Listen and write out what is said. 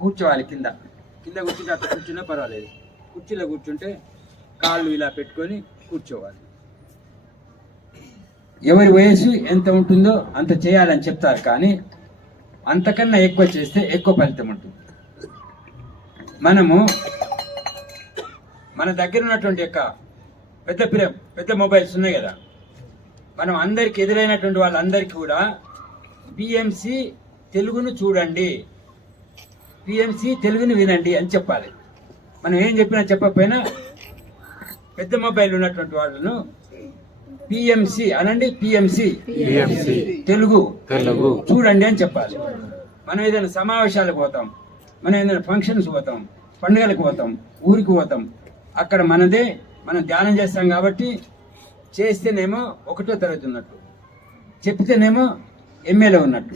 కూర్చోవాలి. కింద కూర్చుంటే అట్లా కూర్చున్నా పర్వాలేదు. కుర్చీలో కూర్చుంటే కాళ్ళు ఇలా పెట్టుకొని కూర్చోవాలి. ఎవరి వయసు ఎంత ఉంటుందో అంత చేయాలని చెప్తారు, కానీ అంతకన్నా ఎక్కువ చేస్తే ఎక్కువ ఫలితం ఉంటుంది. మనము మన దగ్గర ఉన్నటువంటి యొక్క పెద్ద మొబైల్స్ ఉన్నాయి కదా, మనం అందరికి ఎదురైనటువంటి వాళ్ళందరికీ కూడా పిఎంసి తెలుగును చూడండి, పిఎంసి తెలుగుని వినండి అని చెప్పాలి. మనం ఏం చెప్పినా చెప్పకపోయినా పెద్ద మొబైల్ ఉన్నటువంటి వాళ్ళను పిఎంసి అనండి, పిఎంసి తెలుగు చూడండి అని చెప్పాలి. మనం ఏదైనా సమావేశాలకు పోతాం, మనం ఏదైనా ఫంక్షన్స్ పోతాం, పండుగలకు పోతాం, ఊరికి పోతాం, అక్కడ మనం ధ్యానం చేస్తాం. కాబట్టి చేస్తేనేమో 1వ తరగతి ఉన్నట్టు, చెప్తేనేమో ఎంఏలో ఉన్నట్టు.